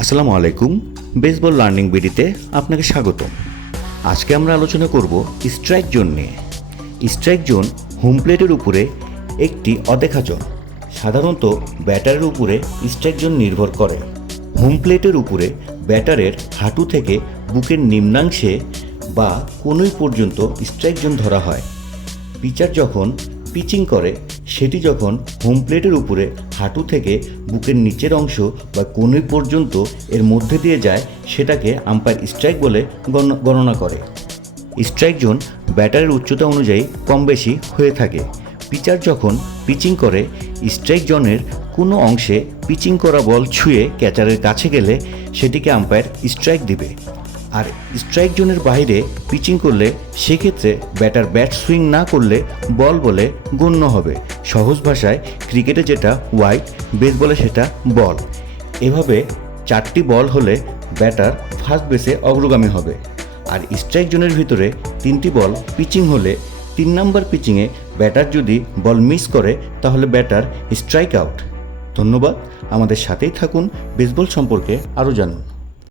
আসসালামু আলাইকুম। Baseball learning বিডিতে আপনাকে স্বাগতম। আজকে আমরা আলোচনা করব স্ট্রাইক জোন নিয়ে। স্ট্রাইক জোন হোম প্লেটের উপরে একটি অদেখা জোন। সাধারণত ব্যাটারের উপরে স্ট্রাইক জোন নির্ভর করে। হোম প্লেটের উপরে ব্যাটারের হাঁটু থেকে বুকের নিম্নাংশে বা কোনোই পর্যন্ত স্ট্রাইক জোন ধরা হয়। পিচার যখন পিচিং করে সেটি যখন হোম প্লেটের উপরে হাঁটু থেকে বুকের নিচের অংশ বা কোণই পর্যন্ত এর মধ্যে দিয়ে যায় সেটাকে আম্পায়ার স্ট্রাইক বলে গণনা করে। স্ট্রাইক জোন ব্যাটারের উচ্চতা অনুযায়ী কম বেশি হয়ে থাকে। পিচার যখন পিচিং করে স্ট্রাইক জোনের কোনো অংশে পিচিং করা বল ছুঁয়ে ক্যাচারের কাছে গেলে সেটিকে আম্পায়ার স্ট্রাইক দিবে। আর স্ট্রাইক জোনের বাইরে পিচিং করলে সেক্ষেত্রে ব্যাটার ব্যাট সুইং না করলে বল বলে গণ্য হবে। সহজ ভাষায় ক্রিকেটে যেটা ওয়াইড, বেসবলে সেটা বল। এভাবে 4টি বল হলে ব্যাটার ফার্স্ট বেসে অগ্রগামী হবে। আর স্ট্রাইক জোনের ভিতরে 3টি বল পিচিং হলে 3 নম্বর পিচিংয়ে ব্যাটার যদি বল মিস করে তাহলে ব্যাটার স্ট্রাইক আউট। ধন্যবাদ। আমাদের সাথেই থাকুন, বেসবল সম্পর্কে আরও জানুন।